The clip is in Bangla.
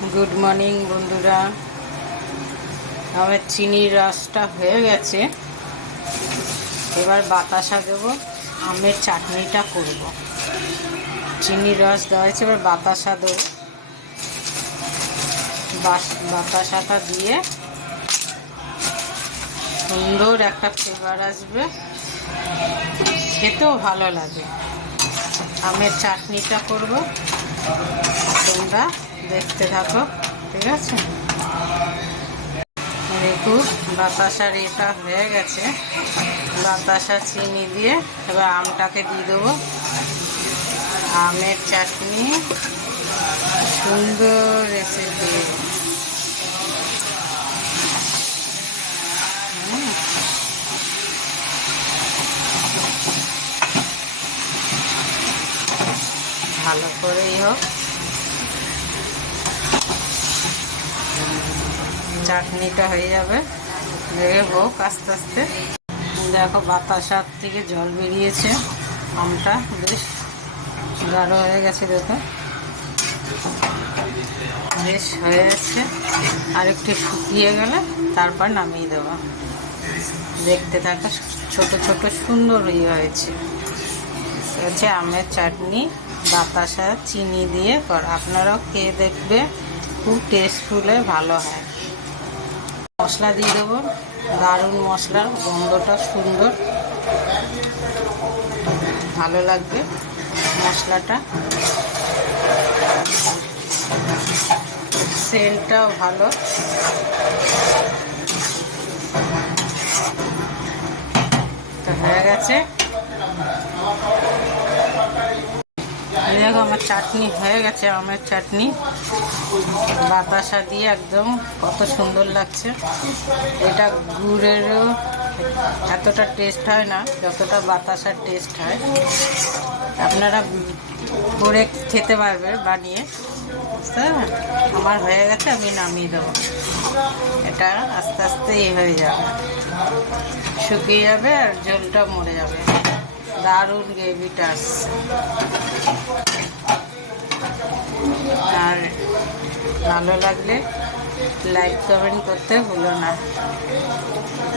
গুড মর্নিং বন্ধুরা। আমার চিনির রসটা হয়ে গেছে, এবার বাতাসা দেবো, আমের চাটনিটা করব। চিনির রস দেওয়া হয়েছে, এবার বাতাসা দেবো। বাতাসাটা দিয়ে সুন্দর একটা ফ্লেভার আসবে, খেতেও ভালো লাগে। আমের চাটনিটা করব, তোমরা দেখতে থাকো, ঠিক আছে? দেখুন বাতাসার এটা হয়ে গেছে, বাতাসা চিনি দিয়ে এবার আমটাকে দিয়ে দেবো। আমের চাটনি সুন্দর রেসিপি। ভালো করেই হোক, চাটনিটা হয়ে যাবে, লেগে হোক আস্তে আস্তে। দেখো বাতাসার থেকে জল বেরিয়েছে, আমটা বেশ গাঢ় হয়ে গেছে, দেখো বেশ হয়ে যাচ্ছে। আর একটু শুকিয়ে গেলে তারপর নামিয়ে দেবো। দেখতে থাকো, ছোট ছোট সুন্দর হয়েছে। হচ্ছে আমের চাটনি বাতাসা চিনি দিয়ে কর, আপনারাও খেয়ে দেখবে, খুব টেস্টফুল হয়, ভালো হয়। মশলা দিয়ে দেবো, দারুণ মশলার গন্ধটা সুন্দর, ভালো লাগবে মশলাটা, সেন্টটাও ভালো। তো হয়ে গেছে, দেখো আমার চাটনি হয়ে গেছে, আমের চাটনি বাতাসা দিয়ে একদম কত সুন্দর লাগছে। এটা গুড়েরও এতটা টেস্ট হয় না যতটা বাতাসার টেস্ট হয়। আপনারা করে খেতে পারবেন বানিয়ে। আমার হয়ে গেছে, আমি নামিয়ে দেবো। এটা আস্তে আস্তে হয়ে যাবে, শুকিয়ে যাবে আর ঝোলটা মরে যাবে, দারুণ গ্রেভিটা আসছে। আর ভালো লাগলে লাইক কমেন্ট করতে ভুলো না।